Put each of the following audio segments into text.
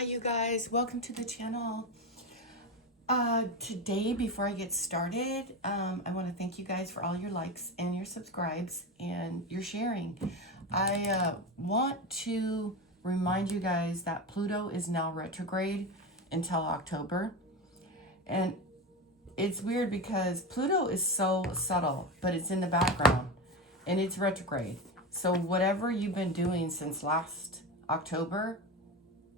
Hi you guys, welcome to the channel. Today, before I get started, I want to thank you guys for all your likes and your subscribes and your sharing. I want to remind you guys that Pluto is now retrograde until October. And it's weird because Pluto is so subtle, but it's in the background and it's retrograde. So whatever you've been doing since last October,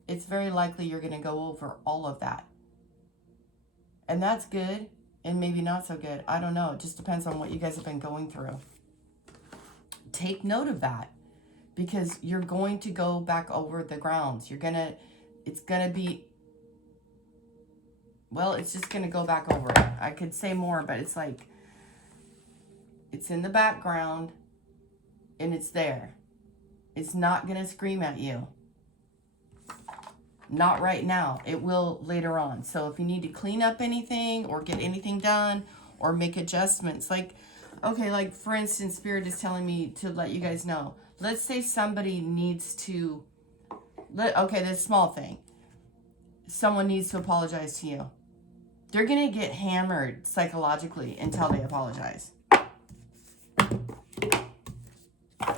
it's very likely you're going to go over all of that. And that's good and maybe not so good. I don't know. It just depends on what you guys have been going through. Take note of that because you're going to go back over the grounds. It's going to be, well, it's just going to go back over it. I could say more, but it's like, it's in the background and it's there. It's not going to scream at you. Not right now. It will later on. So if you need to clean up anything or get anything done or make adjustments, like for instance, Spirit is telling me to let you guys know. Let's say somebody needs to, this small thing. Someone needs to apologize to you. They're going to get hammered psychologically until they apologize.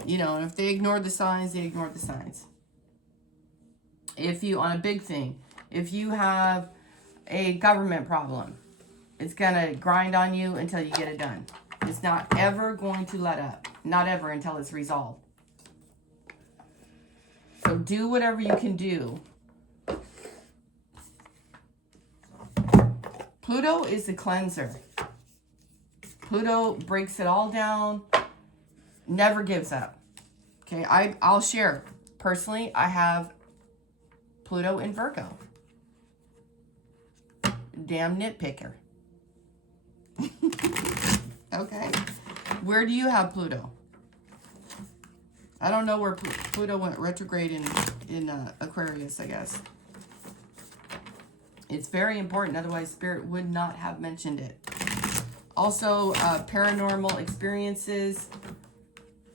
You know, and if they ignore the signs, they ignore the signs. If you, on a big thing, if you have a government problem, it's going to grind on you until you get it done. It's not ever going to let up. Not ever until it's resolved. So do whatever you can do. Pluto is the cleanser. Pluto breaks it all down, never gives up. Okay, I'll share. Personally, I have Pluto in Virgo. Damn nitpicker. Okay. Where do you have Pluto? I don't know where Pluto went retrograde in Aquarius, I guess. It's very important, otherwise Spirit would not have mentioned it. Also, paranormal experiences.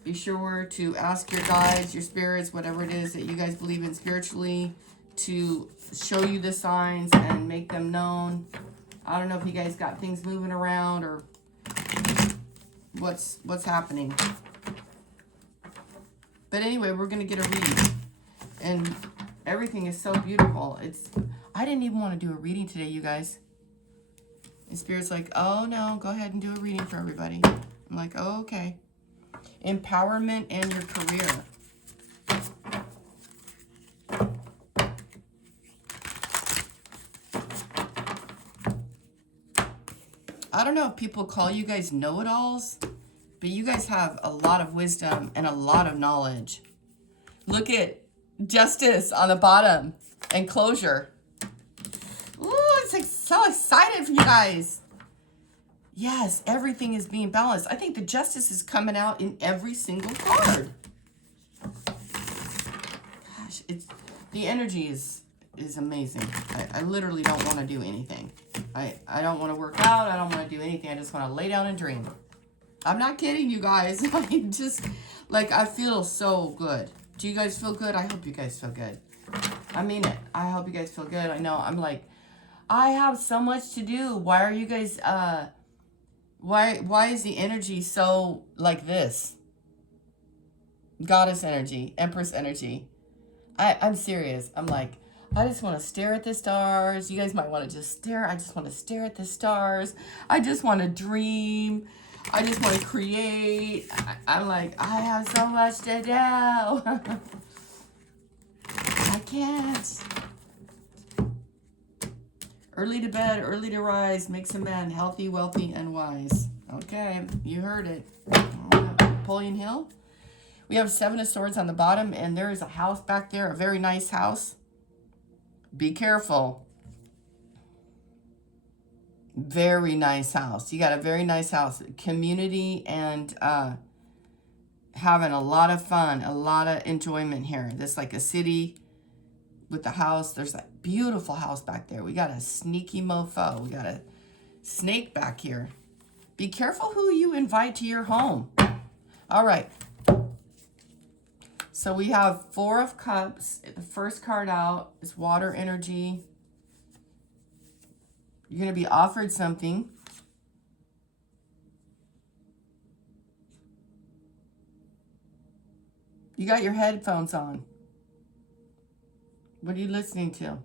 Be sure to ask your guides, your spirits, whatever it is that you guys believe in spiritually, to show you the signs and make them known. I don't know if you guys got things moving around or what's happening. But anyway, we're going to get a reading. And everything is so beautiful. I didn't even want to do a reading today, you guys. And Spirit's like, oh no, go ahead and do a reading for everybody. I'm like, oh, okay. Empowerment and your career. I don't know if people call you guys know-it-alls, but you guys have a lot of wisdom and a lot of knowledge. Look at Justice on the bottom and Closure. Ooh, it's like so excited for you guys. Yes, everything is being balanced. I think the Justice is coming out in every single card. Gosh, the energy is amazing. I literally don't want to do anything. I don't want to work out. I don't want to do anything. I just want to lay down and dream. I'm not kidding, you guys. I feel so good. Do you guys feel good? I hope you guys feel good. I mean it. I hope you guys feel good. I know. I'm like, I have so much to do. Why are you guys, why is the energy so like this? Goddess energy, Empress energy. I'm serious. I'm like, I just want to stare at the stars. You guys might want to just stare. I just want to stare at the stars. I just want to dream. I just want to create. I'm like, I have so much to do. I can't. Early to bed, early to rise, makes a man healthy, wealthy, and wise. Okay, you heard it. Napoleon Hill. We have 7 of Swords on the bottom, and there is a house back there, a very nice house. Be careful. Very nice house. You got a very nice house. Community and having a lot of fun, a lot of enjoyment here. There's like a city with the house. There's a beautiful house back there. We got a sneaky mofo. We got a snake back here. Be careful who you invite to your home. All right. So we have Four of Cups. The first card out is water energy. You're going to be offered something. You got your headphones on. What are you listening to?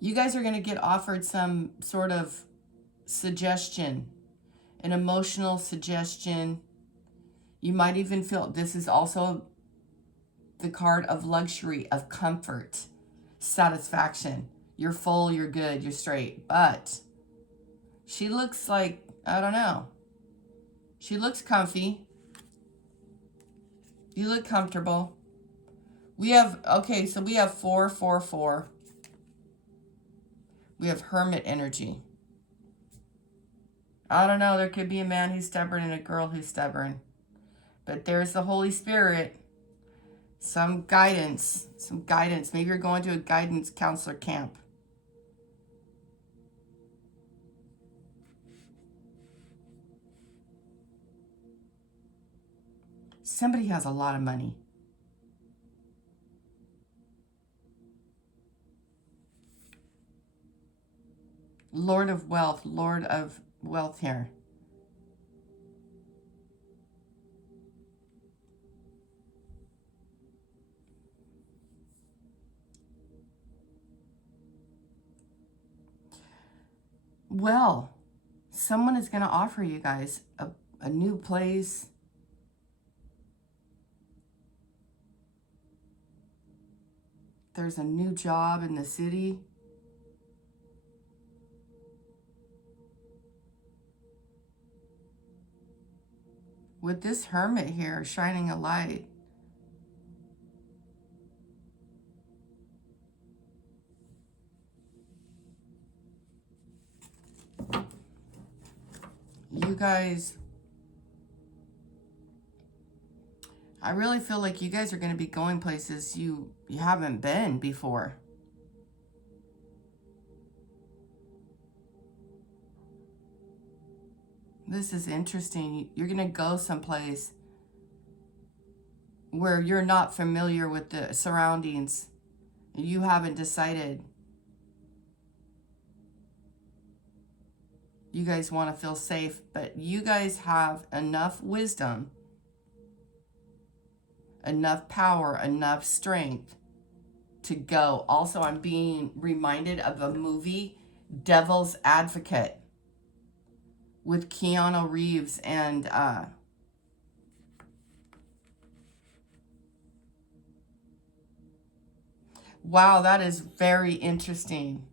You guys are going to get offered some sort of suggestion, an emotional suggestion. You might even feel this is also the card of luxury, of comfort, satisfaction. You're full, you're good, you're straight. But she looks like, I don't know. She looks comfy. You look comfortable. We have, okay, so we have 444. We have hermit energy. I don't know. There could be a man who's stubborn and a girl who's stubborn. But there's the Holy Spirit. Some guidance. Some guidance. Maybe you're going to a guidance counselor camp. Somebody has a lot of money. Lord of wealth here. Well, someone is going to offer you guys a new place. There's a new job in the city. With this hermit here shining a light. You guys, I really feel like you guys are going to be going places you haven't been before. This is interesting. You're going to go someplace where you're not familiar with the surroundings. You haven't decided. You guys want to feel safe, but you guys have enough wisdom, enough power, enough strength to go. Also, I'm being reminded of a movie, Devil's Advocate, with Keanu Reeves and wow, that is very interesting.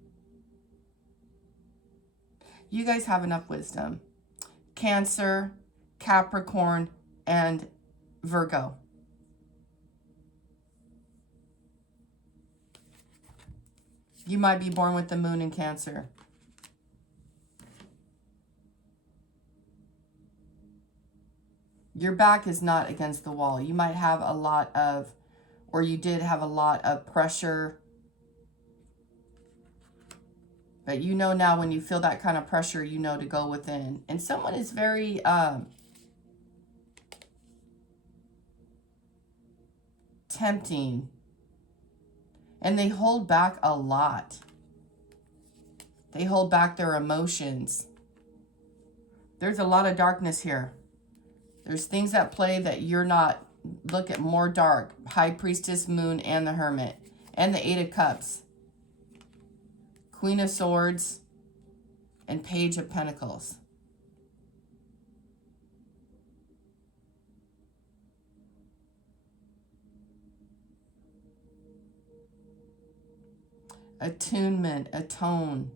You guys have enough wisdom. Cancer, Capricorn, and Virgo. You might be born with the moon in Cancer. Your back is not against the wall. You might have a lot of, or you did have a lot of pressure. But you know now when you feel that kind of pressure, you know to go within. And someone is very tempting. And they hold back a lot. They hold back their emotions. There's a lot of darkness here. There's things at play that you're not. Look at more dark. High Priestess, Moon, and the Hermit. And the Eight of Cups. Queen of Swords. And Page of Pentacles. Attunement, atone.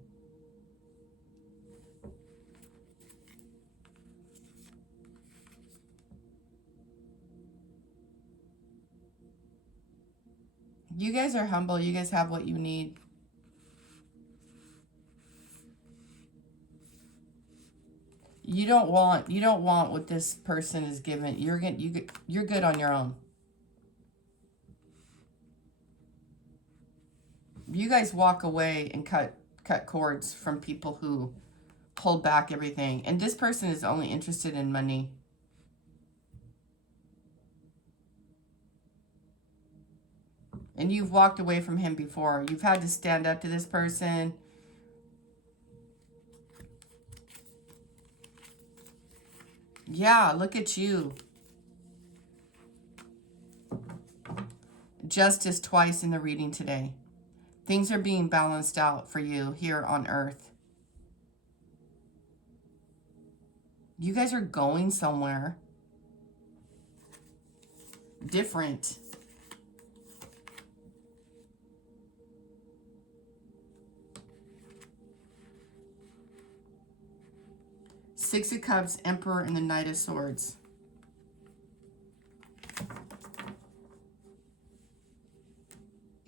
You guys are humble. You guys have what you need. You don't want what this person is given. You're good on your own. You guys walk away and cut cords from people who hold back everything. And this person is only interested in money. And you've walked away from him before. You've had to stand up to this person. Yeah, look at you. Justice twice in the reading today. Things are being balanced out for you here on earth. You guys are going somewhere different. Six of Cups, Emperor, and the Knight of Swords.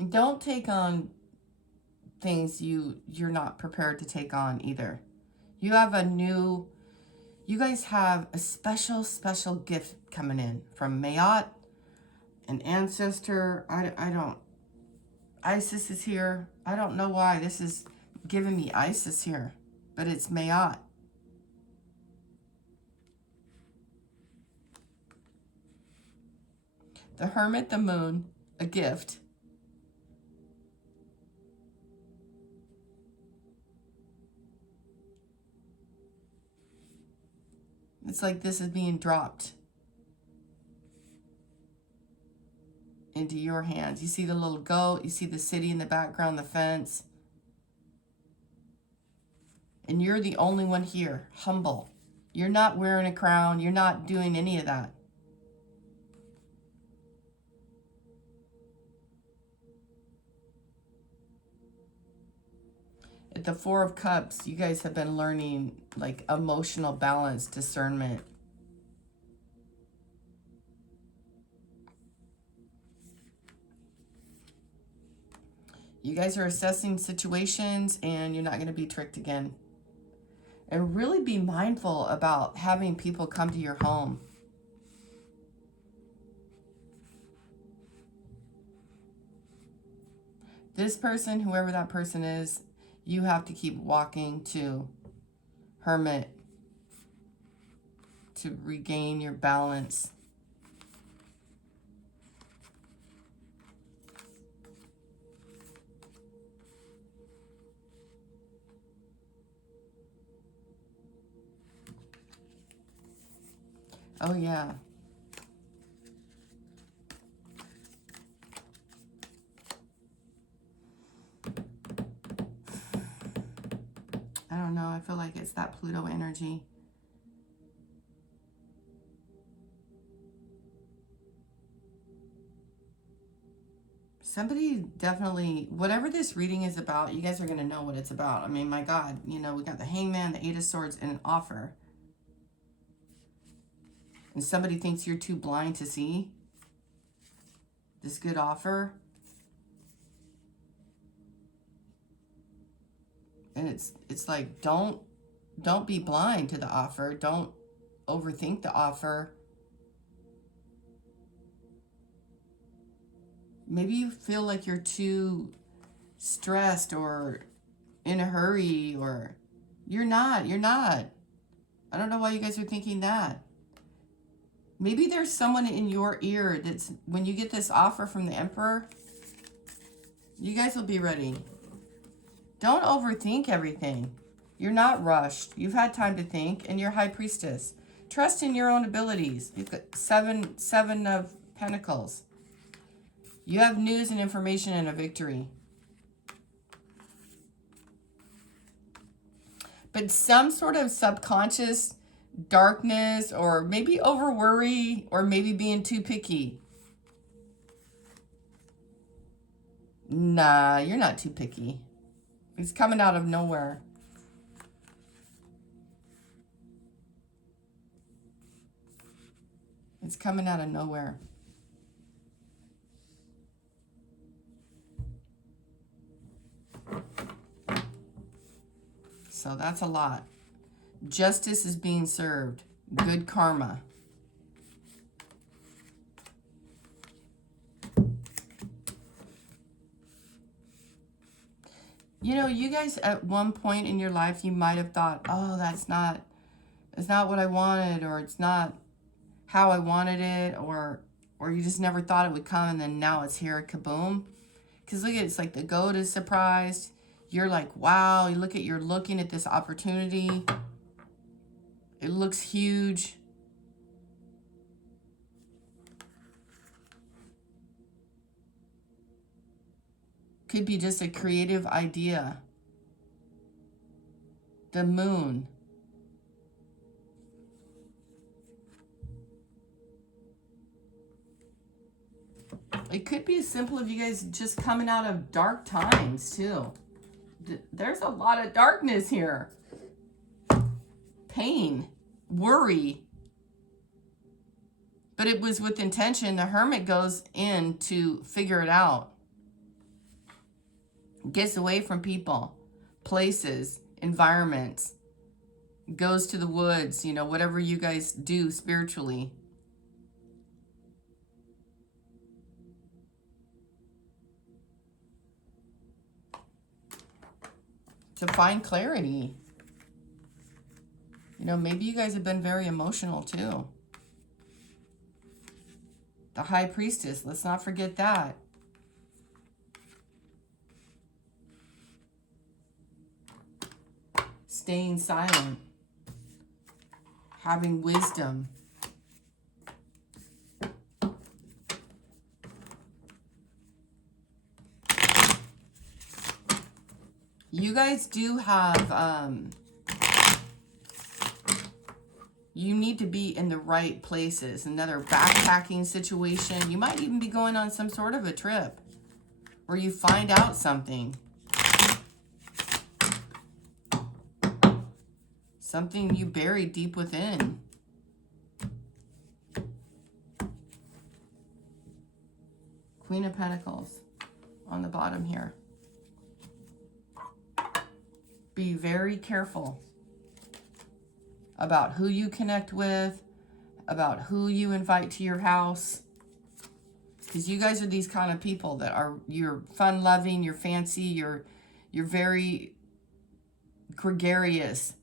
Don't take on things you're not prepared to take on either. You guys have a special gift coming in from Mayat, an ancestor. Isis is here. I don't know why this is giving me Isis here, but it's Mayat. The Hermit, the Moon, a gift. It's like this is being dropped into your hands. You see the little goat. You see the city in the background, the fence. And you're the only one here, humble. You're not wearing a crown. You're not doing any of that. At the Four of Cups, you guys have been learning like emotional balance, discernment. You guys are assessing situations and you're not going to be tricked again. And really be mindful about having people come to your home. This person, whoever that person is, you have to keep walking to Hermit to regain your balance. Oh, yeah. I don't know. I feel like it's that Pluto energy. Somebody definitely, whatever this reading is about, you guys are going to know what it's about. I mean, my God, you know, we got the Hangman, the Eight of Swords, and an offer. And somebody thinks you're too blind to see this good offer. And it's like, don't be blind to the offer. Don't overthink the offer. Maybe you feel like you're too stressed or in a hurry, or you're not. I don't know why you guys are thinking that. Maybe there's someone in your ear that's, when you get this offer from the Emperor, you guys will be ready. Don't overthink everything. You're not rushed. You've had time to think, and you're High Priestess. Trust in your own abilities. You've got seven of Pentacles. You have news and information and a victory. But some sort of subconscious darkness, or maybe over worry, or maybe being too picky. Nah, you're not too picky. It's coming out of nowhere. It's coming out of nowhere. So that's a lot. Justice is being served. Good karma. You know, you guys at one point in your life, you might have thought, oh, it's not what I wanted, or it's not how I wanted it, or you just never thought it would come, and then now it's here, kaboom. Because look at it, it's like the goat is surprised. You're like, wow, you're looking at this opportunity. It looks huge. Could be just a creative idea. The moon. It could be as simple as you guys just coming out of dark times too. There's a lot of darkness here. Pain, worry. But it was with intention. The hermit goes in to figure it out. Gets away from people, places, environments. Goes to the woods, you know, whatever you guys do spiritually. To find clarity. You know, maybe you guys have been very emotional too. The High Priestess, let's not forget that. Staying silent. Having wisdom. You guys do have, you need to be in the right places. Another backpacking situation. You might even be going on some sort of a trip where you find out something. Something you buried deep within. Queen of Pentacles on the bottom here. Be very careful about who you connect with, about who you invite to your house. Because you guys are these kind of people that are, you're fun-loving, you're fancy, you're very gregarious.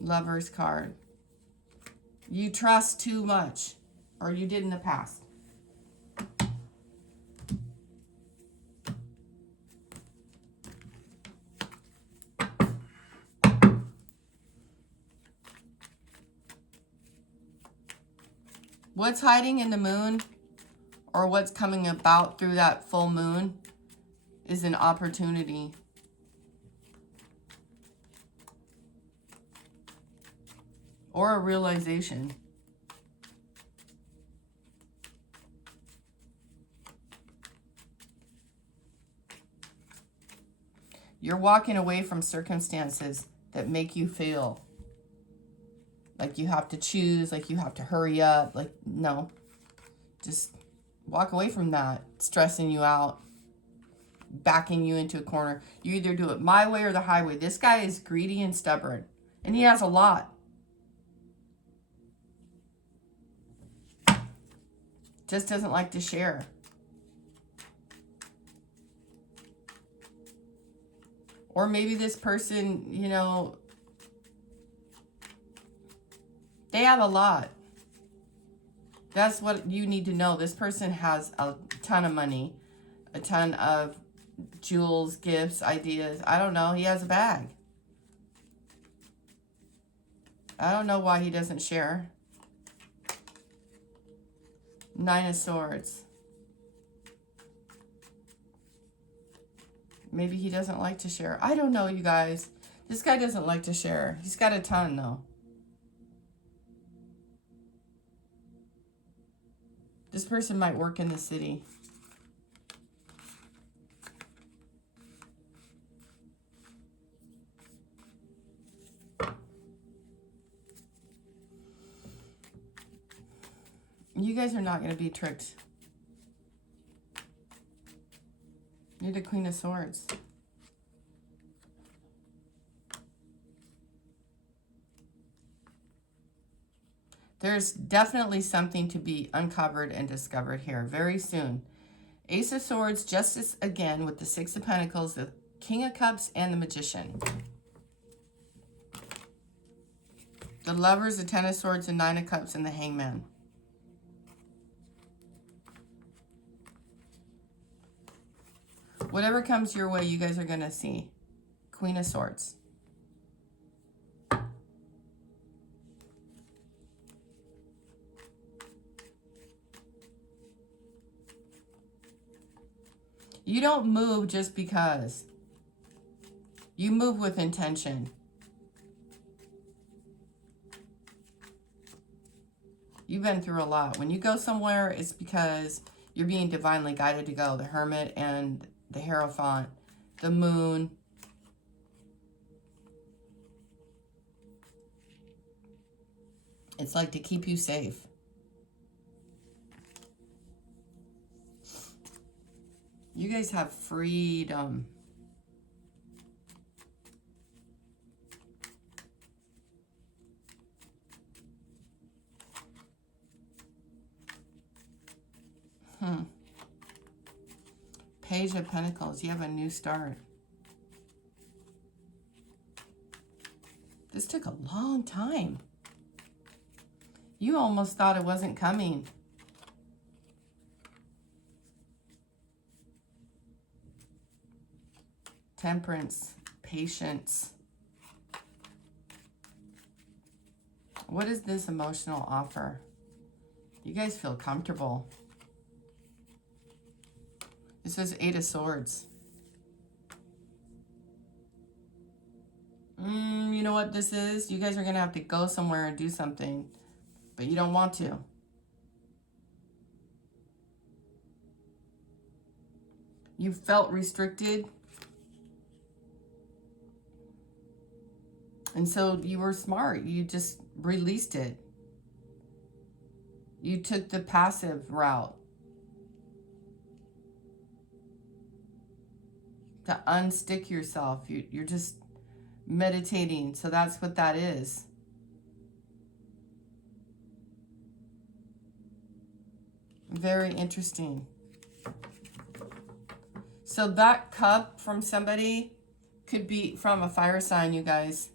Lover's card. You trust too much, or you did in the past. What's hiding in the moon, or what's coming about through that full moon, is an opportunity. Or a realization. You're walking away from circumstances that make you feel like you have to choose, like you have to hurry up. Like, no. Just walk away from that. Stressing you out. Backing you into a corner. You either do it my way or the highway. This guy is greedy and stubborn. And he has a lot. Just doesn't like to share. Or maybe this person, you know, they have a lot. That's what you need to know. This person has a ton of money, a ton of jewels, gifts, ideas. I don't know. He has a bag. I don't know why he doesn't share. Nine of Swords. Maybe he doesn't like to share. I don't know, you guys. This guy doesn't like to share. He's got a ton, though. This person might work in the city. You guys are not going to be tricked. You're the Queen of Swords. There's definitely something to be uncovered and discovered here very soon. Ace of Swords, Justice again with the Six of Pentacles, the King of Cups, and the Magician. The Lovers, the Ten of Swords, the Nine of Cups, and the Hangman. Whatever comes your way, you guys are going to see. Queen of Swords. You don't move just because. You move with intention. You've been through a lot. When you go somewhere, it's because you're being divinely guided to go. The Hermit and the Hierophant, the Moon. It's like to keep you safe. You guys have freedom. Page of Pentacles. You have a new start. This took a long time. You almost thought it wasn't coming. Temperance, patience. What is this emotional offer? You guys feel comfortable. This is Eight of Swords. You know what this is? You guys are going to have to go somewhere and do something, but you don't want to. You felt restricted. And so you were smart. You just released it. You took the passive route. To unstick yourself. You're just meditating. So that's what that is. Very interesting. So that cup from somebody could be from a fire sign, you guys.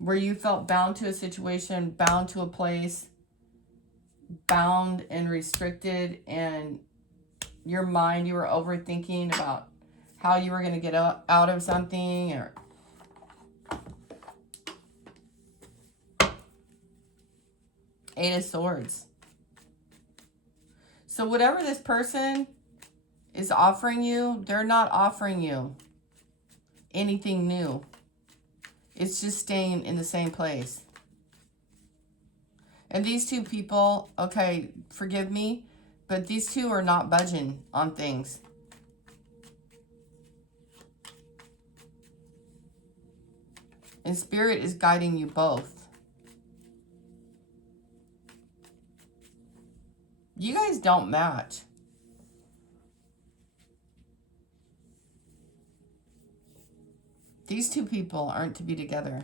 Where you felt bound to a situation, bound to a place, bound and restricted, and your mind, you were overthinking about how you were going to get out of something. Or Eight of Swords. So whatever this person is offering you, they're not offering you anything new. It's just staying in the same place. And these two people, okay, forgive me, but these two are not budging on things. And Spirit is guiding you both. You guys don't match. These two people aren't to be together.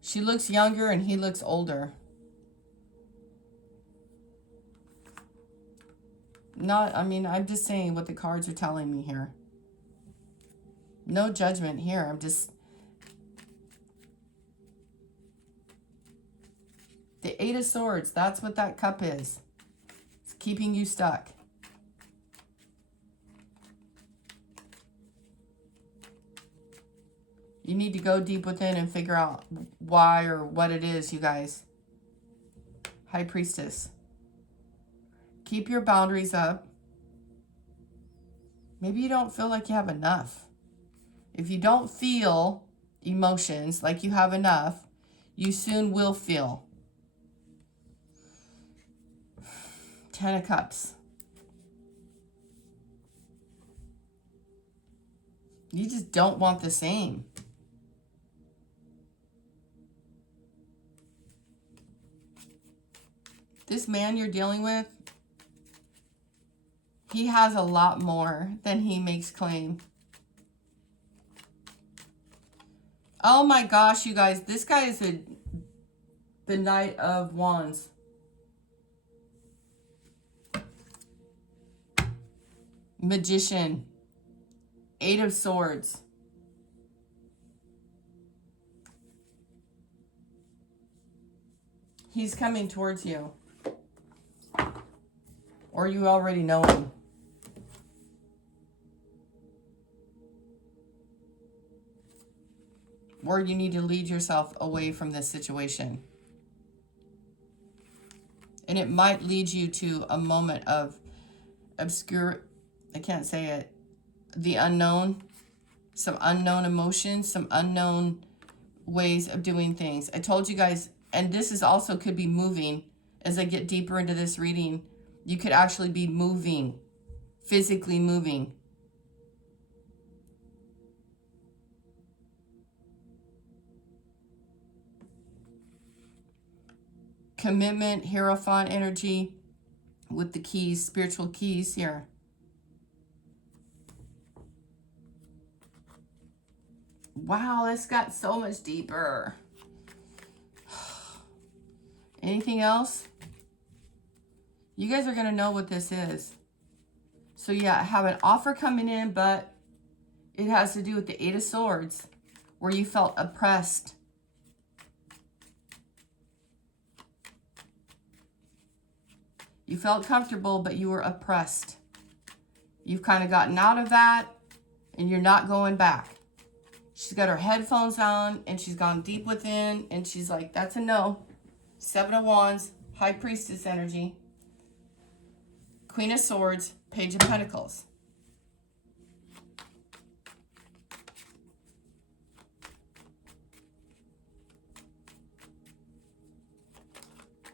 She looks younger and he looks older. I'm just saying what the cards are telling me here. No judgment here. The Eight of Swords, that's what that cup is. It's keeping you stuck. You need to go deep within and figure out why or what it is, you guys. High Priestess. Keep your boundaries up. Maybe you don't feel like you have enough. If you don't feel emotions like you have enough, you soon will feel. Ten of Cups. You just don't want the same. This man you're dealing with, he has a lot more than he makes claim. Oh my gosh, you guys, this guy is The Knight of Wands. Magician. Eight of Swords. He's coming towards you. Or you already know him. Or you need to lead yourself away from this situation. And it might lead you to a moment of obscure, I can't say it, the unknown, some unknown emotions, some unknown ways of doing things. I told you guys, and this is also could be moving. As I get deeper into this reading, you could actually be moving, physically moving. Commitment, Hierophant energy with the keys, spiritual keys here. Wow, this got so much deeper. Anything else? You guys are going to know what this is. So yeah, I have an offer coming in, but it has to do with the Eight of Swords, where you felt oppressed. You felt comfortable, but you were oppressed. You've kind of gotten out of that, and you're not going back. She's got her headphones on, and she's gone deep within, and she's like, that's a no. Seven of Wands, High Priestess energy. Queen of Swords, Page of Pentacles.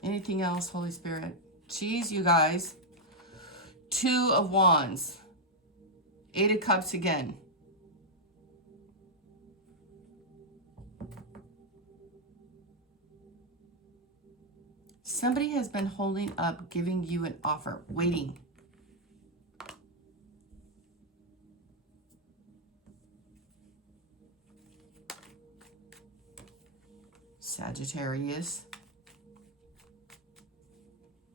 Anything else, Holy Spirit? Jeez, you guys. Two of Wands. Eight of Cups again. Somebody has been holding up, giving you an offer, waiting. Sagittarius,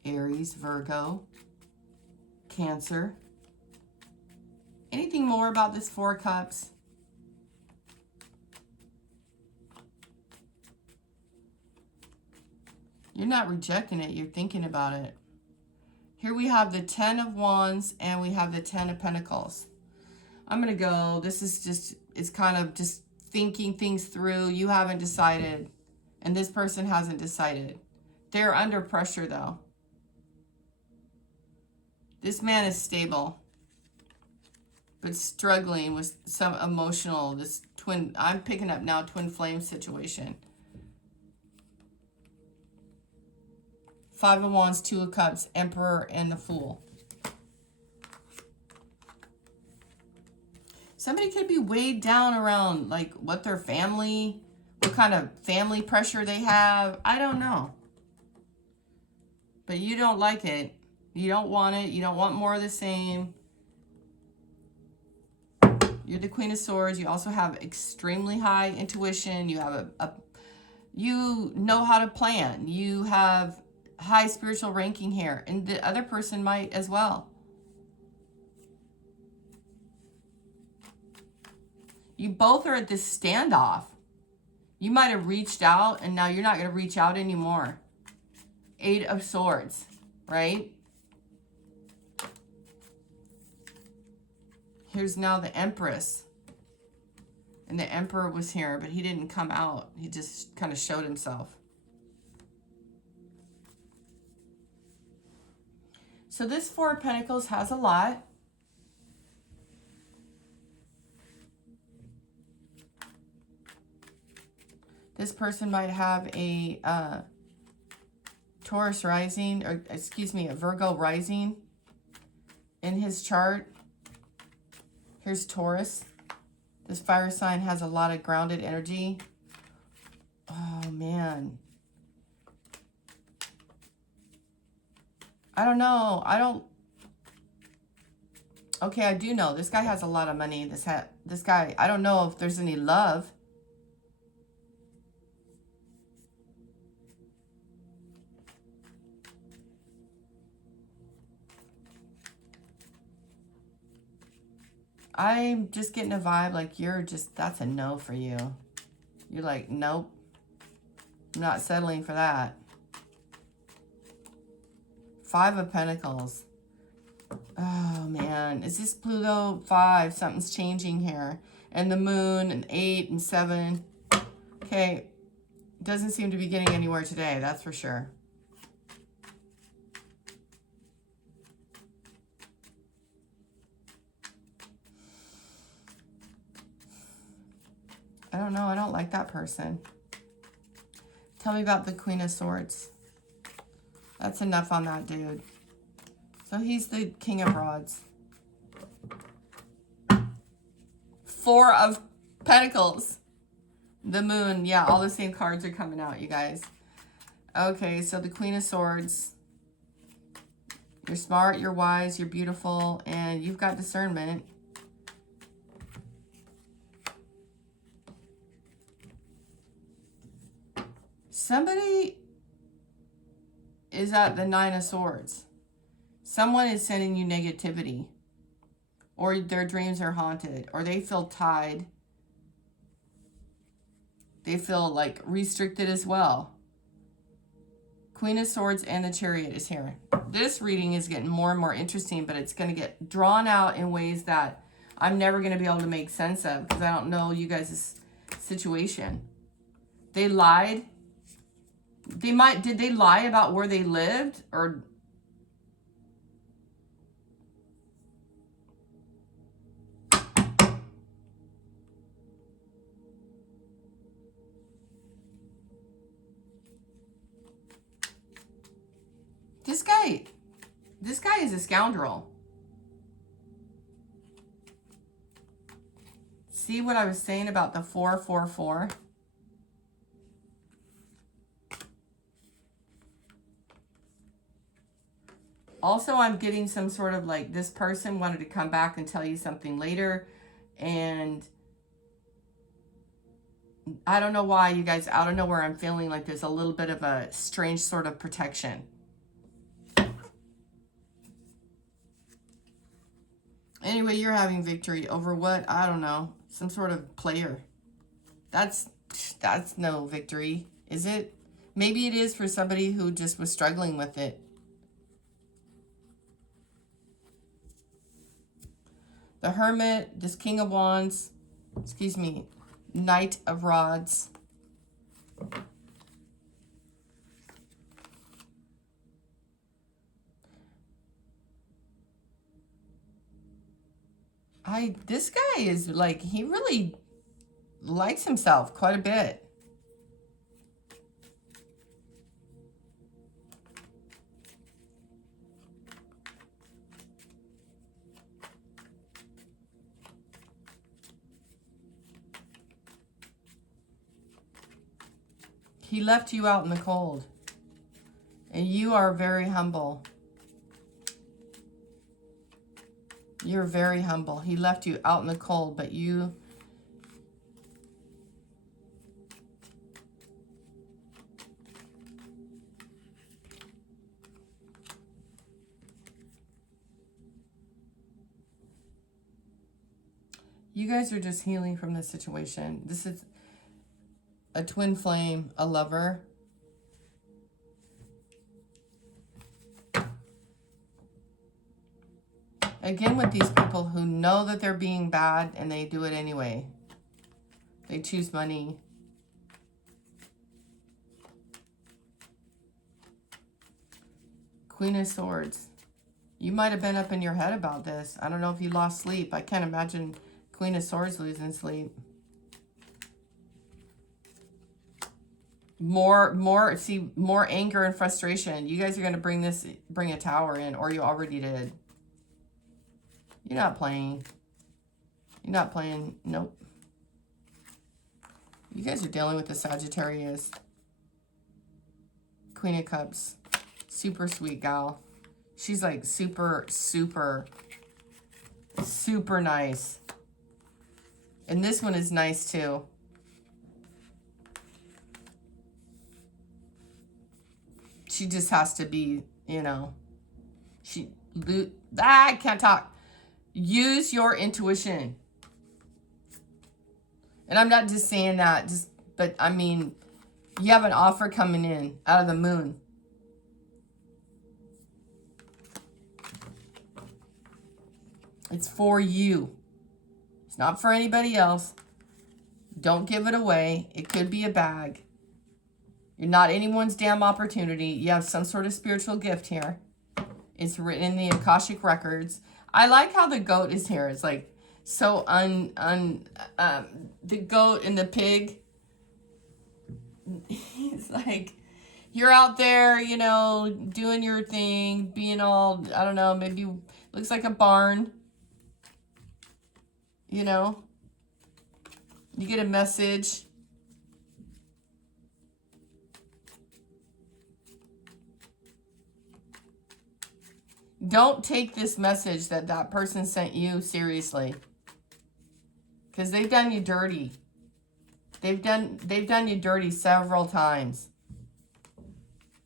Aries, Virgo, Cancer. Anything more about this Four of Cups? You're not rejecting it. You're thinking about it. Here we have the Ten of Wands and we have the Ten of Pentacles. I'm going to go. This is just, it's kind of just thinking things through. You haven't decided. And this person hasn't decided. They're under pressure though. This man is stable, but struggling with some emotional, this twin, I'm picking up now, twin flame situation. Five of Wands, Two of Cups, Emperor, and the Fool. Somebody could be weighed down around like what their family, what kind of family pressure they have. I don't know. But you don't like it. You don't want it. You don't want more of the same. You're the Queen of Swords. You also have extremely high intuition. You have you know how to plan. You have high spiritual ranking here, and the other person might as well. You both are at this standoff. You might have reached out and now you're not going to reach out anymore. Eight of Swords, right? Here's now the Empress. And the Emperor was here, but he didn't come out. He just kind of showed himself. So this Four of Pentacles has a lot. This person might have a Taurus rising, or excuse me, a Virgo rising in his chart. Here's Taurus. This fire sign has a lot of grounded energy. Oh, man. I don't know. Okay, I do know. This guy has a lot of money. This guy, I don't know if there's any love. I'm just getting a vibe like you're just, that's a no for you. You're like, nope, I'm not settling for that. 5 of Pentacles. Oh, man. Is this Pluto 5? Something's changing here. And the moon, and 8 and 7. Okay. Doesn't seem to be getting anywhere today, that's for sure. I don't know. I don't like that person. Tell me about the Queen of Swords. That's enough on that dude. So he's the King of Rods. 4 of Pentacles. The moon. Yeah, all the same cards are coming out, you guys. Okay, so the Queen of Swords. You're smart, you're wise, you're beautiful, and you've got discernment. Somebody is at the 9 of Swords. Someone is sending you negativity. Or their dreams are haunted. Or they feel tied. They feel like restricted as well. Queen of Swords and the Chariot is here. This reading is getting more and more interesting, but it's going to get drawn out in ways that I'm never going to be able to make sense of because I don't know you guys' situation. They lied. Did they lie about where they lived? Or this guy is a scoundrel. See what I was saying about the 444? Also, I'm getting some sort of like this person wanted to come back and tell you something later. And I don't know why, you guys, out of nowhere, I'm feeling like there's a little bit of a strange sort of protection. Anyway, you're having victory over what? I don't know. Some sort of player. That's no victory, is it? Maybe it is for somebody who just was struggling with it. The Hermit, this King of Wands, excuse me, Knight of Rods. This guy is like, he really likes himself quite a bit. He left you out in the cold. And you are very humble. You're very humble. He left you out in the cold, but you... You guys are just healing from this situation. This is a twin flame, a lover. Again, with these people who know that they're being bad and they do it anyway. They choose money. Queen of Swords. You might have been up in your head about this. I don't know if you lost sleep. I can't imagine Queen of Swords losing sleep. More anger and frustration. You guys are going to bring a tower in, or you already did. You're not playing. You're not playing. Nope. You guys are dealing with the Sagittarius. Queen of Cups. Super sweet gal. She's like super, super, super nice. And this one is nice too. She just has to be, you know, I can't talk. Use your intuition. And I'm not just saying that, but I mean, you have an offer coming in out of the moon. It's for you. It's not for anybody else. Don't give it away. It could be a bag. You're not anyone's damn opportunity. You have some sort of spiritual gift here. It's written in the Akashic records. I like how the goat is here. It's like so the goat and the pig. It's like you're out there, you know, doing your thing, being all, I don't know, maybe looks like a barn. You know, you get a message. Don't take this message that that person sent you seriously, because they've done you dirty. They've done you dirty several times.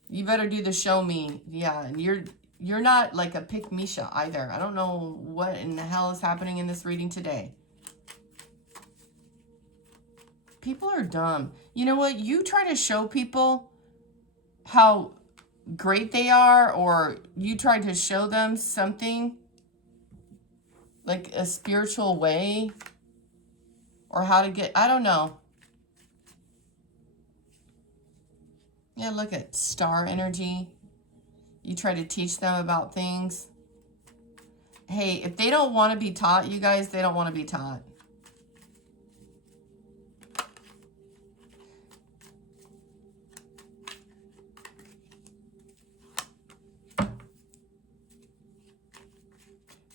You better do the show me. Yeah, and you're not like a pick-me-sha either. I don't know what in the hell is happening in this reading today. People are dumb. You know what? You try to show people how great they are, or you try to show them something like a spiritual way, or how to get, I don't know. Yeah, look at star energy. You try to teach them about things. Hey, if they don't want to be taught, you guys, they don't want to be taught.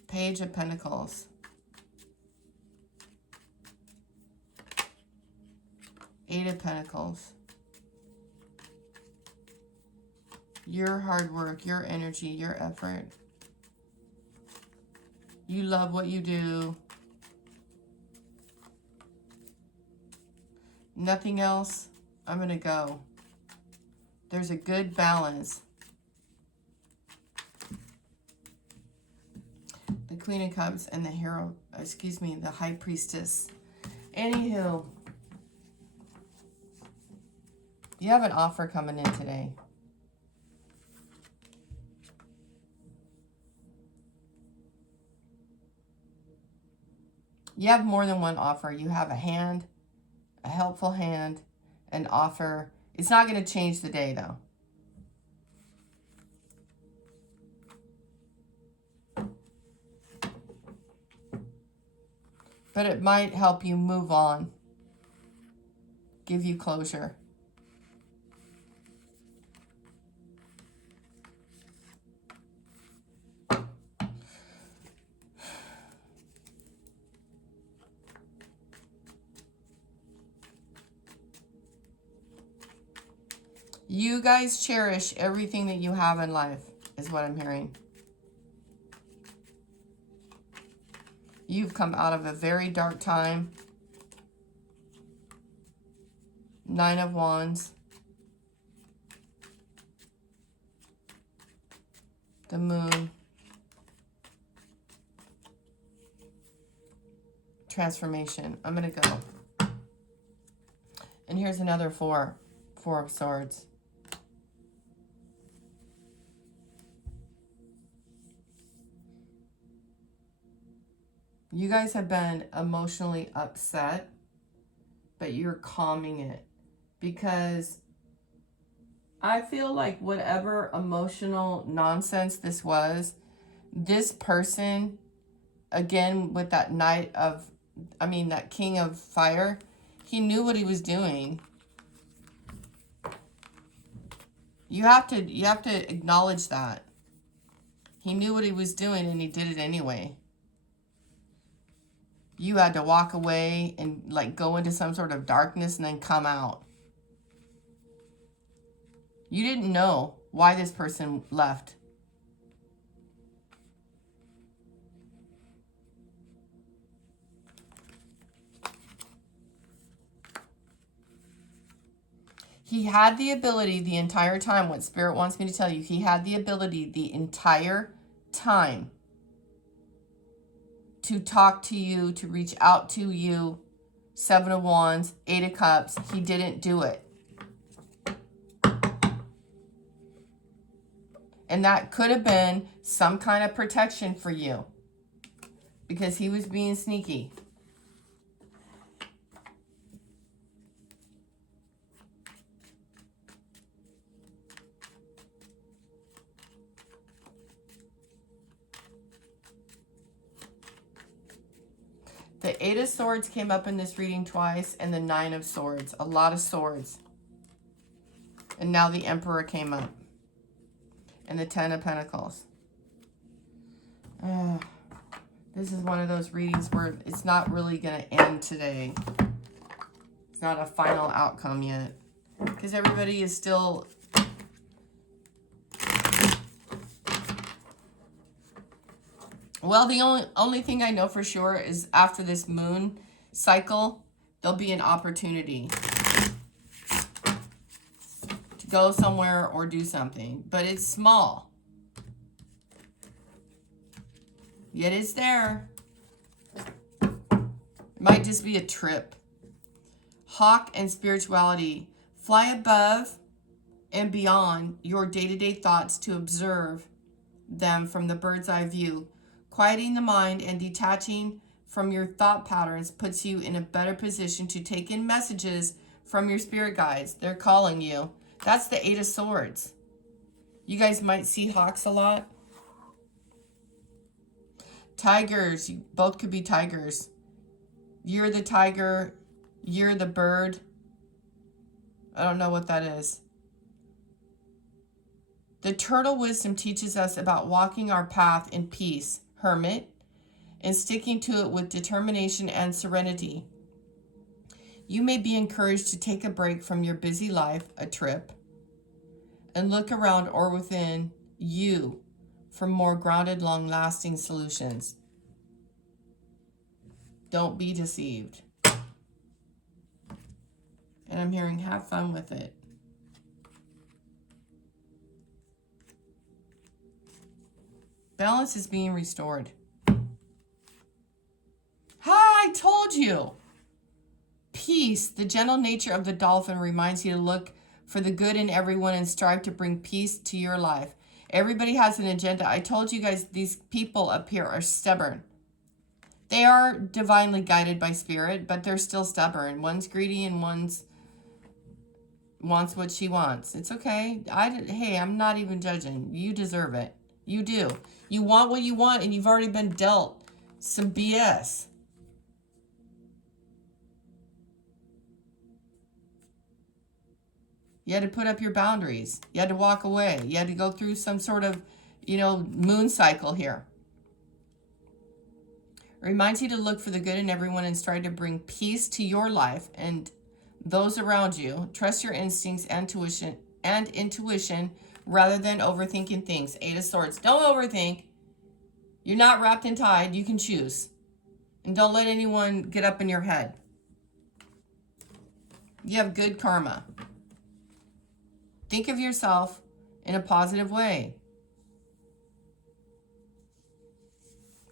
Page of Pentacles. Eight of Pentacles. Your hard work, your energy, your effort. You love what you do. Nothing else. I'm going to go. There's a good balance. The Queen of Cups and the Hero, excuse me, the High Priestess. Anywho, you have an offer coming in today. You have more than one offer. You have a hand, a helpful hand, an offer. It's not going to change the day, though. But it might help you move on, give you closure. You guys cherish everything that you have in life, is what I'm hearing. You've come out of a very dark time. Nine of Wands. The Moon. Transformation. I'm going to go. And here's another Four of Swords. You guys have been emotionally upset, but you're calming it, because I feel like whatever emotional nonsense this was, this person, again, with that that King of Fire, he knew what he was doing. You have to acknowledge that. He knew what he was doing and he did it anyway. You had to walk away and like go into some sort of darkness and then come out. You didn't know why this person left. He had the ability the entire time, what Spirit wants me to tell you, he had the ability the entire time to talk to you, to reach out to you. 7 of Wands, 8 of Cups. He didn't do it. And that could have been some kind of protection for you, because he was being sneaky. The 8 of Swords came up in this reading twice, and the 9 of Swords. A lot of swords. And now the Emperor came up. And the 10 of Pentacles. This is one of those readings where it's not really going to end today. It's not a final outcome yet. Because everybody is still... Well, the only thing I know for sure is after this moon cycle, there'll be an opportunity to go somewhere or do something. But it's small. Yet it's there. It might just be a trip. Hawk and spirituality. Fly above and beyond your day-to-day thoughts to observe them from the bird's eye view. Quieting the mind and detaching from your thought patterns puts you in a better position to take in messages from your spirit guides. They're calling you. That's the 8 of Swords. You guys might see hawks a lot. Tigers. You both could be tigers. You're the tiger. You're the bird. I don't know what that is. The turtle wisdom teaches us about walking our path in peace, Hermit, and sticking to it with determination and serenity. You may be encouraged to take a break from your busy life, a trip, and look around or within you for more grounded, long-lasting solutions. Don't be deceived. And I'm hearing have fun with it. Balance is being restored. I told you. Peace. The gentle nature of the dolphin reminds you to look for the good in everyone and strive to bring peace to your life. Everybody has an agenda. I told you guys these people up here are stubborn. They are divinely guided by spirit, but they're still stubborn. One's greedy and one's wants what she wants. It's okay. Hey, I'm not even judging. You deserve it. You do. You want what you want, and you've already been dealt some BS. You had to put up your boundaries. You had to walk away. You had to go through some sort of, moon cycle here. It reminds you to look for the good in everyone and strive to bring peace to your life and those around you. Trust your instincts and intuition rather than overthinking things. 8 of Swords. Don't overthink. You're not wrapped and tied. You can choose. And don't let anyone get up in your head. You have good karma. Think of yourself in a positive way.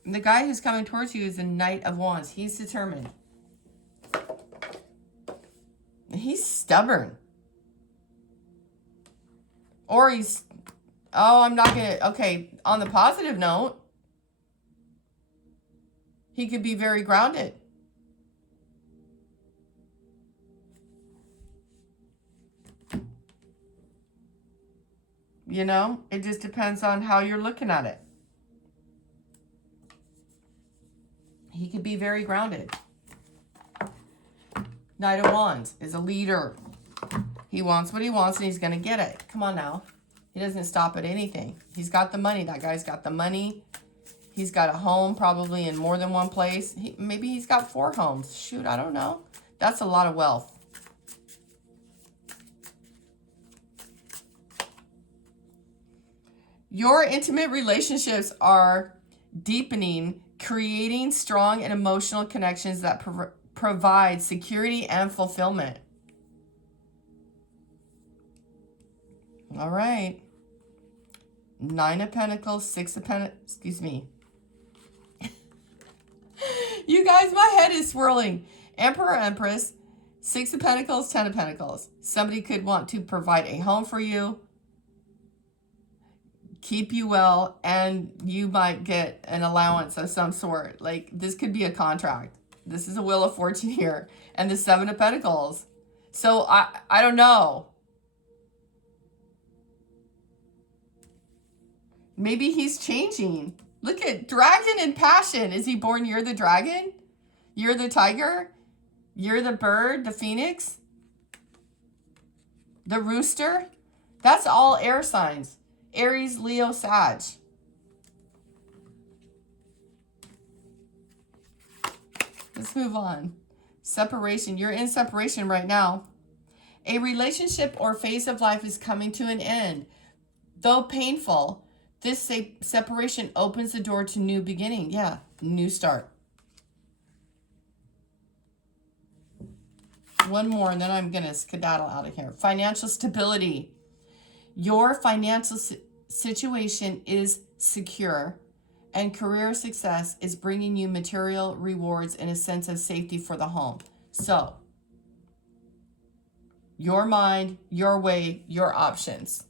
And the guy who's coming towards you is the Knight of Wands. He's determined. He's stubborn. Or he's, I'm not going to, okay, on the positive note, he could be very grounded. It just depends on how you're looking at it. He could be very grounded. Knight of Wands is a leader. He wants what he wants and he's going to get it. Come on now. He doesn't stop at anything. He's got the money. That guy's got the money. He's got a home probably in more than one place. Maybe he's got 4 homes. Shoot, I don't know. That's a lot of wealth. Your intimate relationships are deepening, creating strong and emotional connections that provide security and fulfillment. All right. 9 of Pentacles, 6 of Pentacles, excuse me. You guys, my head is swirling. Emperor, Empress, Six of Pentacles, Ten of Pentacles. Somebody could want to provide a home for you, keep you well, and you might get an allowance of some sort. Like, this could be a contract. This is a Wheel of Fortune here. And the Seven of Pentacles. So, I don't know. Maybe he's changing. Look at Dragon and Passion. Is he born? You're the dragon? You're the tiger? You're the bird, the phoenix? The rooster? That's all air signs. Aries, Leo, Sag. Let's move on. Separation. You're in separation right now. A relationship or phase of life is coming to an end. Though painful, this separation opens the door to new beginning. Yeah, new start. One more, and then I'm going to skedaddle out of here. Financial stability. Your financial situation is secure, and career success is bringing you material rewards and a sense of safety for the home. So, your mind, your way, your options.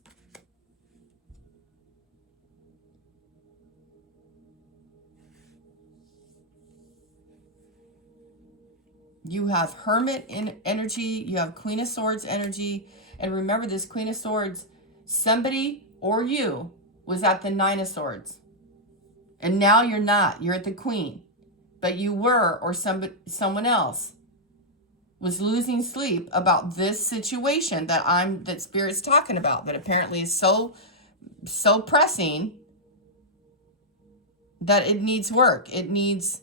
You have Hermit in energy. You have Queen of Swords energy. And remember, this Queen of Swords, somebody or you was at the Nine of Swords. And now you're not. You're at the Queen. But you were, or someone else was losing sleep about this situation that Spirit's talking about, that apparently is so pressing that it needs work. It needs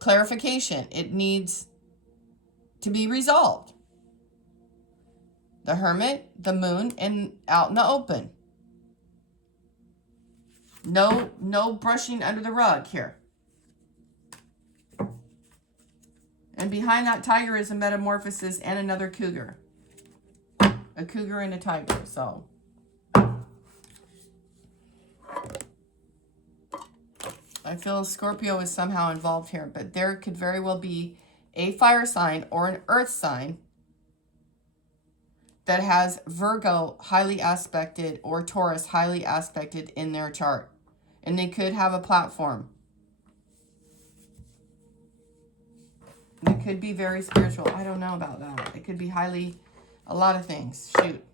clarification. It needs to be resolved. The Hermit, the Moon, and out in the open. No brushing under the rug here. And behind that tiger is a metamorphosis and another cougar. A cougar and a tiger, so. I feel Scorpio is somehow involved here, but there could very well be a fire sign or an earth sign that has Virgo highly aspected or Taurus highly aspected in their chart. And they could have a platform. It could be very spiritual. I don't know about that. It could be highly, a lot of things. Shoot.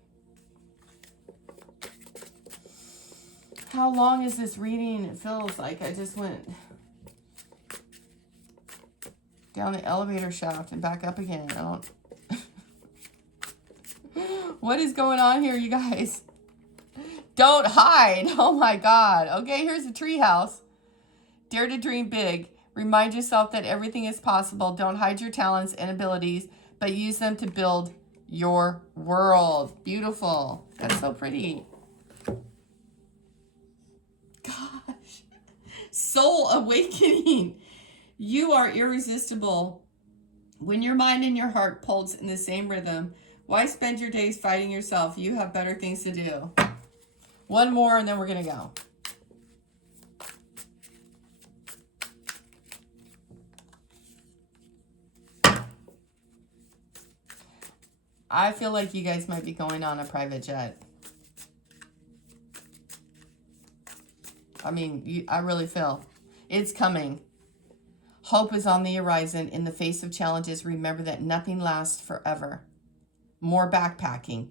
How long is this reading? It feels like I just went down the elevator shaft and back up again. I don't... What is going on here, you guys? Don't hide. Oh my God. Okay, here's the treehouse. Dare to dream big. Remind yourself that everything is possible. Don't hide your talents and abilities, but use them to build your world. Beautiful. That's so pretty. Gosh. Soul awakening. You are irresistible. When your mind and your heart pulse in the same rhythm, why spend your days fighting yourself? You have better things to do. One more and then we're going to go. I feel like you guys might be going on a private jet. I mean, I really feel it's coming. Hope is on the horizon. In the face of challenges, remember that nothing lasts forever. More backpacking.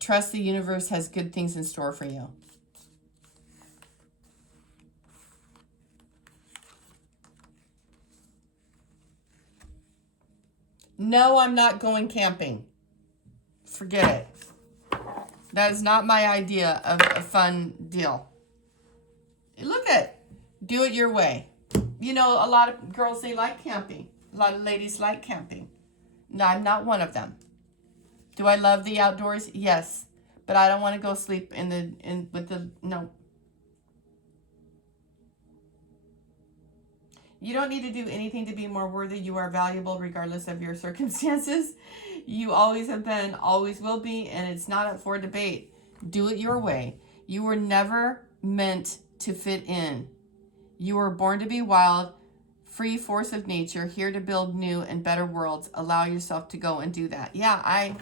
Trust the universe has good things in store for you. No, I'm not going camping. Forget it. That is not my idea of a fun deal. Look at, do it your way. You know, a lot of girls, they like camping. A lot of ladies like camping. No, I'm not one of them. Do I love the outdoors? Yes. But I don't want to go sleep no. You don't need to do anything to be more worthy. You are valuable regardless of your circumstances. You always have been, always will be, and it's not up for debate. Do it your way. You were never meant to fit in. You were born to be wild, free force of nature, here to build new and better worlds. Allow yourself to go and do that. Yeah, I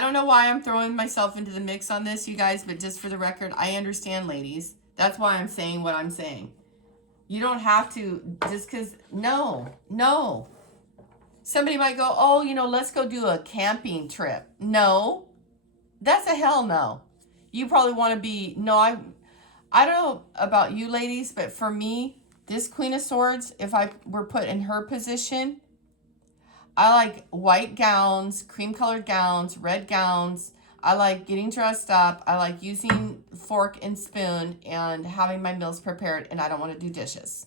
don't know why I'm throwing myself into the mix on this, you guys, but just for the record, I understand, ladies. That's why I'm saying what I'm saying. You don't have to, just because, no. Somebody might go, oh, you know, let's go do a camping trip. No, that's a hell no. You probably want to be, no, I don't know about you ladies, but for me, this Queen of Swords, if I were put in her position, I like white gowns, cream-colored gowns, red gowns. I like getting dressed up. I like using fork and spoon and having my meals prepared, and I don't want to do dishes.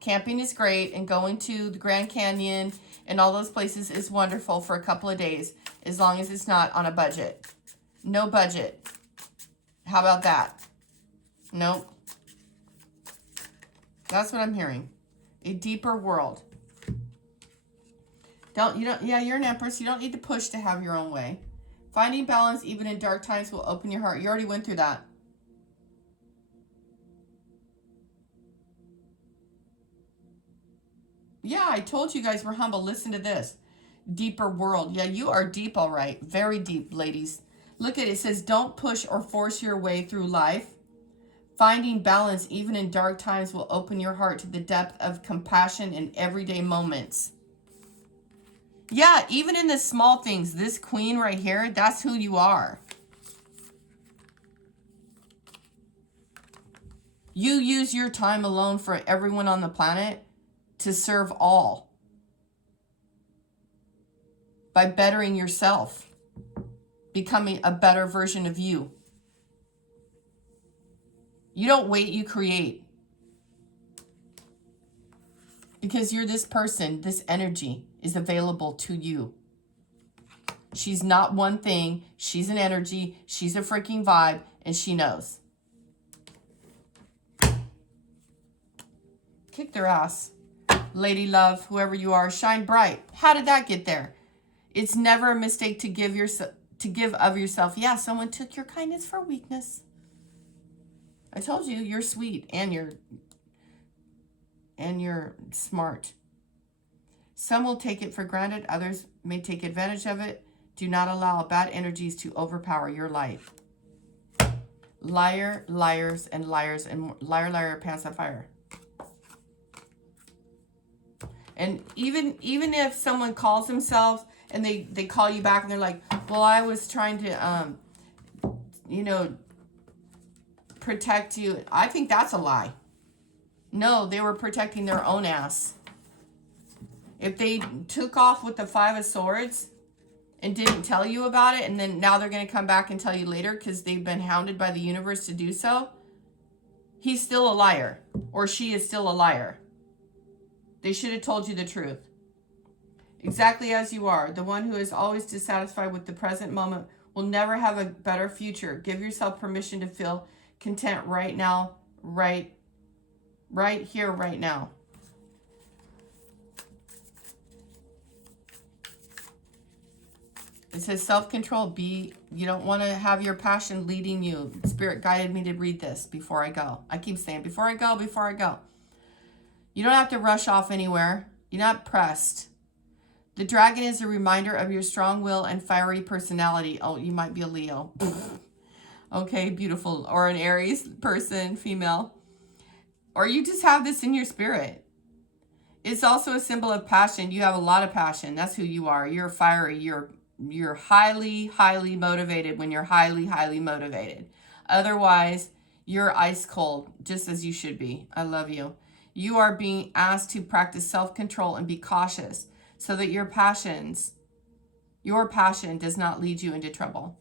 Camping is great, and going to the Grand Canyon and all those places is wonderful for a couple of days, as long as it's not on a budget. No budget. How about that? Nope. That's what I'm hearing. A deeper world. Yeah, you're an Empress. You don't need to push to have your own way. Finding balance even in dark times will open your heart. You already went through that. Yeah, I told you guys we're humble. Listen to this. Deeper world. Yeah, you are deep, all right. Very deep, ladies. Look at it. It says, don't push or force your way through life. Finding balance even in dark times will open your heart to the depth of compassion in everyday moments. Yeah, even in the small things, this queen right here, that's who you are. You use your time alone for everyone on the planet to serve all. By bettering yourself. Becoming a better version of you. You don't wait, you create. Because you're this person, this energy is available to you. She's not one thing. She's an energy. She's a freaking vibe, and she knows. Kick their ass. Lady love, whoever you are, shine bright. How did that get there? It's never a mistake to give of yourself. Yeah, someone took your kindness for weakness. I told you, you're sweet and you're smart. Some will take it for granted. Others may take advantage of it. Do not allow bad energies to overpower your life. Liar, liars, and liars, and liar, pants on fire. And even if someone calls themselves and they call you back and they're like, well, I was trying to, protect you. I think that's a lie. No, they were protecting their own ass. If they took off with the Five of Swords and didn't tell you about it, and then now they're going to come back and tell you later because they've been hounded by the universe to do so, he's still a liar, or she is still a liar. They should have told you the truth. Exactly as you are. The one who is always dissatisfied with the present moment will never have a better future. Give yourself permission to feel content right now, right here, right now. It says self-control. You don't want to have your passion leading you. Spirit guided me to read this before I go. I keep saying, before I go. You don't have to rush off anywhere. You're not pressed. The dragon is a reminder of your strong will and fiery personality. Oh, you might be a Leo. Okay, beautiful. Or an Aries person, female. Or you just have this in your spirit. It's also a symbol of passion. You have a lot of passion. That's who you are. You're fiery. You're highly, highly motivated when you're highly, highly motivated. Otherwise, you're ice cold, just as you should be. I love you. You are being asked to practice self-control and be cautious so that your passion does not lead you into trouble.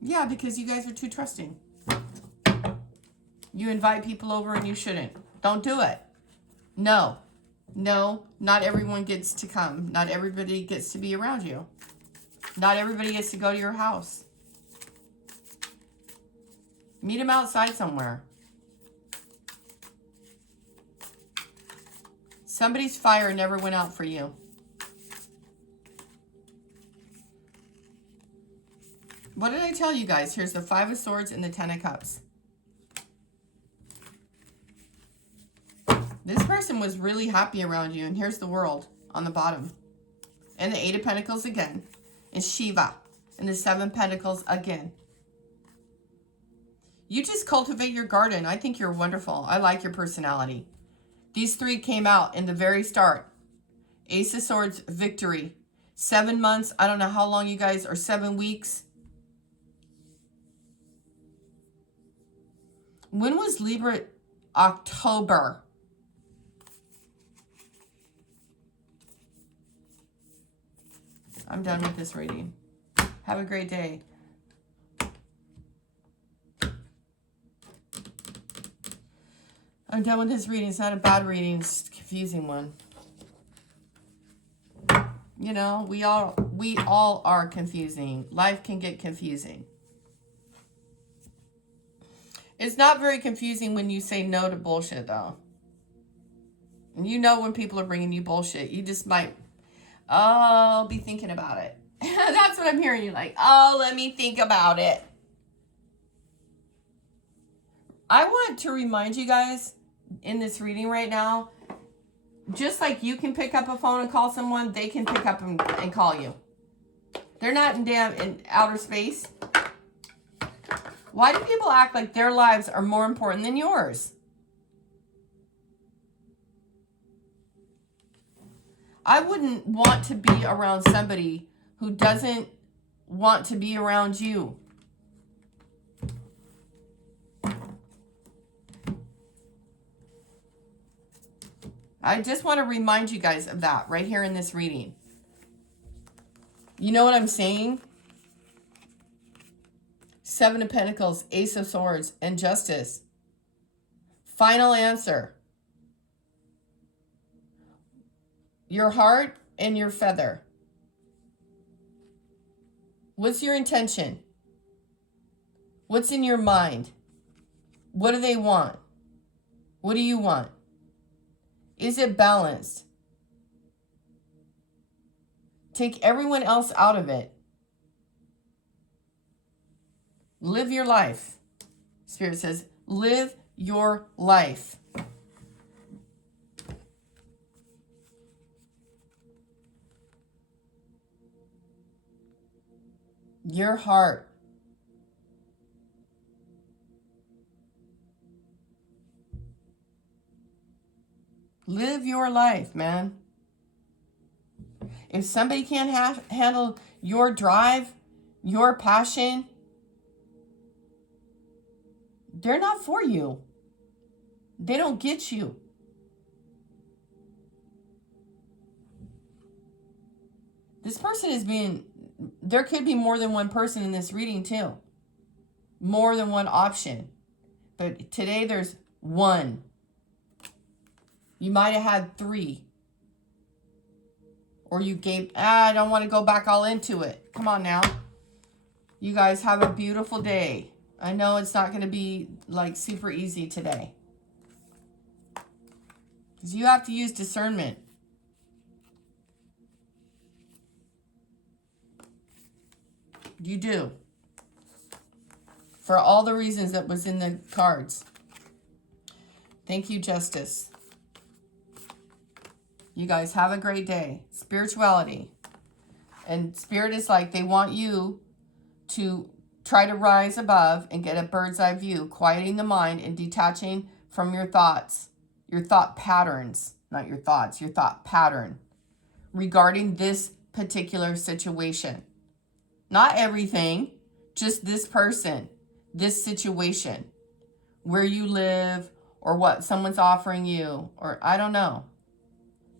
Yeah, because you guys are too trusting. You invite people over and you shouldn't. Don't do it. No, not everyone gets to come. Not everybody gets to be around you. Not everybody gets to go to your house. Meet them outside somewhere. Somebody's fire never went out for you. What did I tell you guys? Here's the Five of Swords and the Ten of Cups. This person was really happy around you. And here's the World on the bottom. And the 8 of Pentacles again. And Shiva. And the 7 of Pentacles again. You just cultivate your garden. I think you're wonderful. I like your personality. These 3 came out in the very start. Ace of Swords, victory. 7 months. I don't know how long you guys are. 7 weeks. When was Libra? October. I'm done with this reading. Have a great day. I'm done with this reading. It's not a bad reading. It's a confusing one. You know, we all are confusing. Life can get confusing. It's not very confusing when you say no to bullshit, though. And you know when people are bringing you bullshit. You just might, oh, be thinking about it. That's what I'm hearing you like, oh, let me think about it. I want to remind you guys in this reading right now, just like you can pick up a phone and call someone, they can pick up and call you. They're not in outer space. Why do people act like their lives are more important than yours? I wouldn't want to be around somebody who doesn't want to be around you. I just want to remind you guys of that right here in this reading. You know what I'm saying? 7 of Pentacles, Ace of Swords, and Justice. Final answer. Your heart and your feather. What's your intention? What's in your mind? What do they want? What do you want? Is it balanced? Take everyone else out of it. Live your life. Spirit says, live your life. Your heart. Live your life, man. If somebody can't handle your drive, your passion, they're not for you. They don't get you. This person is being, there could be more than one person in this reading too. More than one option. But today there's one. You might have had 3. Or you gave, I don't want to go back all into it. Come on now. You guys have a beautiful day. I know it's not going to be like super easy today. Because you have to use discernment. You do. For all the reasons that was in the cards. Thank you, Justice. You guys have a great day. Spirituality. And Spirit is like, they want you to try to rise above and get a bird's eye view, quieting the mind and detaching from your thoughts, your thought patterns, not your thoughts, your thought pattern regarding this particular situation. Not everything, just this person, this situation, where you live or what someone's offering you, or I don't know.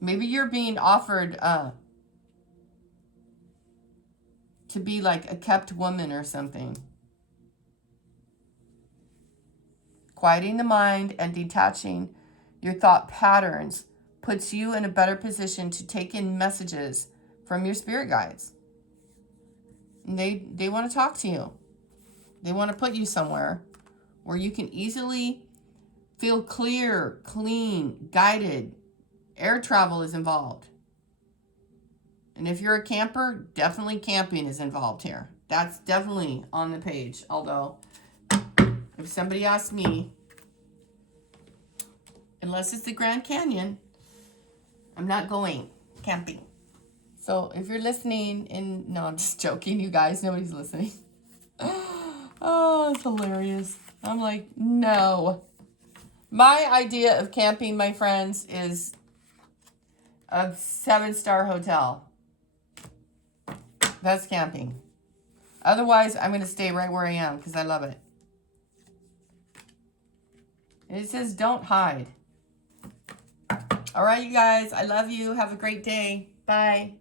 Maybe you're being offered to be like a kept woman or something. Quieting the mind and detaching your thought patterns puts you in a better position to take in messages from your spirit guides. And they want to talk to you. They want to put you somewhere where you can easily feel clear, clean, guided. Air travel is involved. And if you're a camper, definitely camping is involved here. That's definitely on the page. Although, if somebody asks me, Unless it's the Grand Canyon, I'm not going camping. So if you're listening, and no, I'm just joking, you guys. Nobody's listening. Oh, it's hilarious. I'm like, no. My idea of camping, my friends, is a 7-star hotel. That's camping. Otherwise, I'm going to stay right where I am because I love it. It says don't hide. All right, you guys. I love you. Have a great day. Bye.